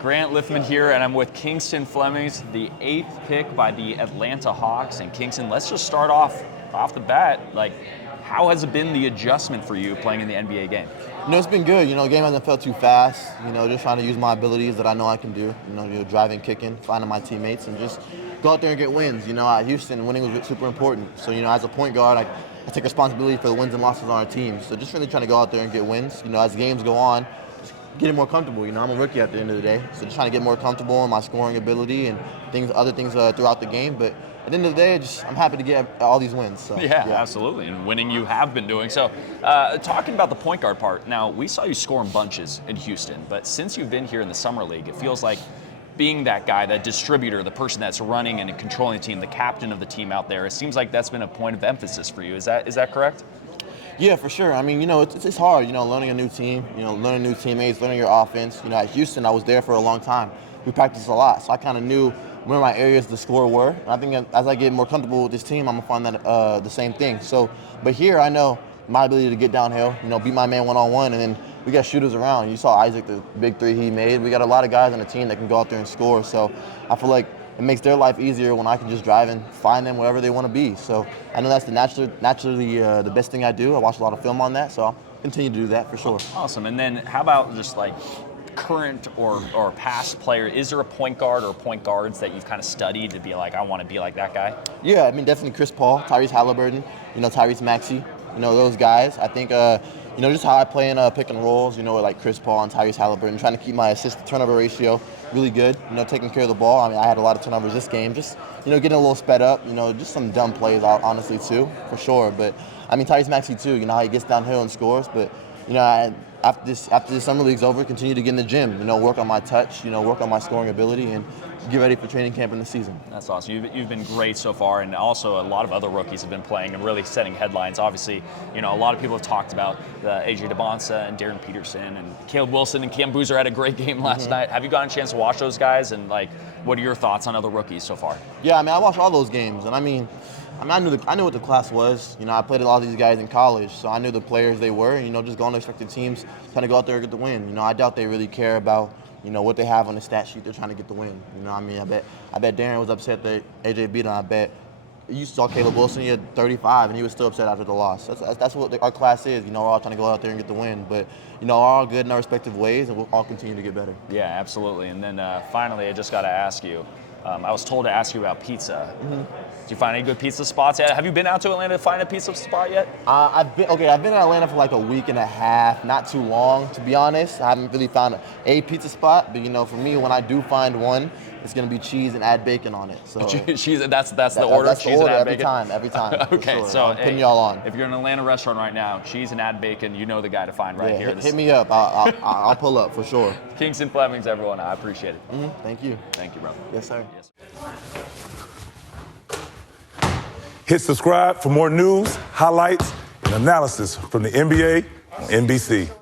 Grant Liffmann here, and I'm with Kingston Flemings, the 8th pick by the Atlanta Hawks. And Kingston, let's just start off the bat. Like, how has it been the adjustment for you playing in the NBA game? It's been good. The game hasn't felt too fast. Just trying to use my abilities that I know I can do. Driving, kicking, finding my teammates, and just go out there and get wins. At Houston, winning was super important. So, as a point guard, I take responsibility for the wins and losses on our team. So just really trying to go out there and get wins. As games go on, just getting more comfortable. I'm a rookie at the end of the day. So just trying to get more comfortable in my scoring ability and other things throughout the game. But at the end of the day, I'm happy to get all these wins. So, yeah, absolutely. And winning you have been doing. So talking about the point guard part, now we saw you score in bunches in Houston, but since you've been here in the Summer League, it feels like being that guy, that distributor, the person that's running and controlling the team, the captain of the team out there, it seems like that's been a point of emphasis for you. Is that correct? Yeah, for sure. It's hard, learning a new team, learning new teammates, learning your offense. At Houston, I was there for a long time. We practiced a lot, so I kind of knew where my areas to score were. And I think as I get more comfortable with this team, I'm going to find that the same thing. So, but here I know my ability to get downhill, beat my man one-on-one, and then we got shooters around. You saw Isaac, the big three he made. We got a lot of guys on the team that can go out there and score. So I feel like it makes their life easier when I can just drive and find them wherever they want to be. So I know that's naturally the best thing I do. I watch a lot of film on that, so I'll continue to do that for sure. Awesome. And then how about just like current or past player? Is there a point guard or point guards that you've kind of studied to be like, I want to be like that guy? Yeah, definitely Chris Paul, Tyrese Halliburton, Tyrese Maxey, those guys. I think, just how I play in pick and rolls, with like Chris Paul and Tyrese Halliburton, trying to keep my assist-to-turnover ratio really good, taking care of the ball. I had a lot of turnovers this game, just, getting a little sped up, just some dumb plays, honestly, too, for sure. But, Tyrese Maxey, too, how he gets downhill and scores. But, after this Summer League's over, continue to get in the gym, work on my touch, work on my scoring ability, and get ready for training camp in the season. That's awesome. You've been great so far, and also a lot of other rookies have been playing and really setting headlines. Obviously, a lot of people have talked about AJ DeBonsa and Darren Peterson and Caleb Wilson and Cam Boozer had a great game last night. Have you gotten a chance to watch those guys, and what are your thoughts on other rookies so far? Yeah, I watched all those games, and I knew what the class was. I played a lot of these guys in college, so I knew the players they were. Just going to respective teams, trying to go out there and get the win. I doubt they really care about what they have on the stat sheet. They're trying to get the win. I bet Darren was upset that AJ beat him. I bet you saw Caleb Wilson. He had 35, and he was still upset after the loss. That's what our class is. We're all trying to go out there and get the win. But we're all good in our respective ways, and we'll all continue to get better. Yeah, absolutely. And then finally, I just got to ask you. I was told to ask you about pizza. Did you find any good pizza spots yet? Have you been out to Atlanta to find a pizza spot yet? I've been in Atlanta for like a week and a half, not too long, to be honest. I haven't really found a pizza spot, but for me, when I do find one, it's gonna be cheese and add bacon on it. So cheese, that's the order. That's cheese the order and add every time. Okay, sure. so I'm putting y'all on. If you're in an Atlanta restaurant right now, cheese and add bacon, you know the guy to find right here. Hit me up. I'll pull up for sure. Kingston Flemings, everyone. I appreciate it. Thank you. Thank you, brother. Yes, sir. Yes. Hit subscribe for more news, highlights, and analysis from the NBA on NBC.